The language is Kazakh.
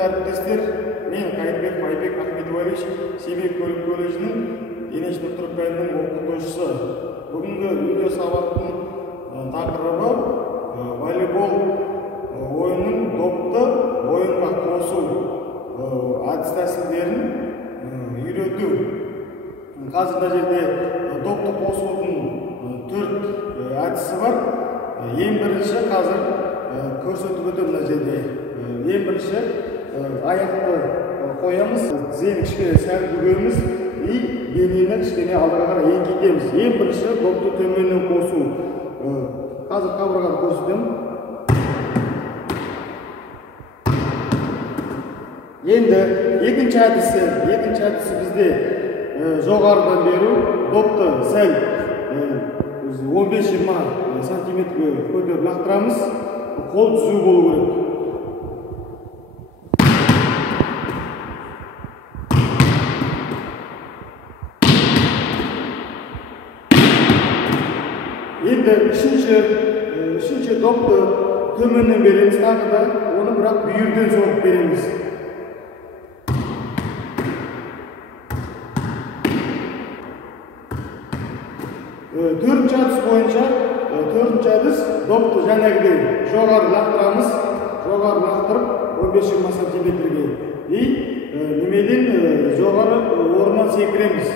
құрметті әріптестер, мен Қайырбек Майбек Ахмедович, Семей көлік колледжінің дене шынықтыру пәнінің оқытушысы. Бүгінгі видео сабақтың тақырыбы волейбол ойынның допты ойынға қосу әдіс тәсілдерін үйрету. Қазір мына жерде допты қосудың 4 әдісі бар. Ең бірінші қазір көрсетіп өтемін мына жерде. Ең бірінші аяқты қоямыз, тізені кішкене сәл бүгеміз и денені кішкене алдыға қарай еңкейтеміз. Ең бірінші допты төменнен қосу. Қазір қабырғаны көрсетемін. Енді екінші әдісі бізде жоғарыдан беру, допты сәл 15-20 сантиметрге көтеріп лақтырамыз. Қол түзу болу керек. Енді үшінші допты төменнен береміз, тағы да оны бірақ бүйірден соғып береміз. Төртінші әдіс бойынша, төртінші әдіс допты жәнегідей жоғары лақтырамыз, жоғары лақтырып 15-20 сантиметрге. И немеден жоғары орнынан секіреміз.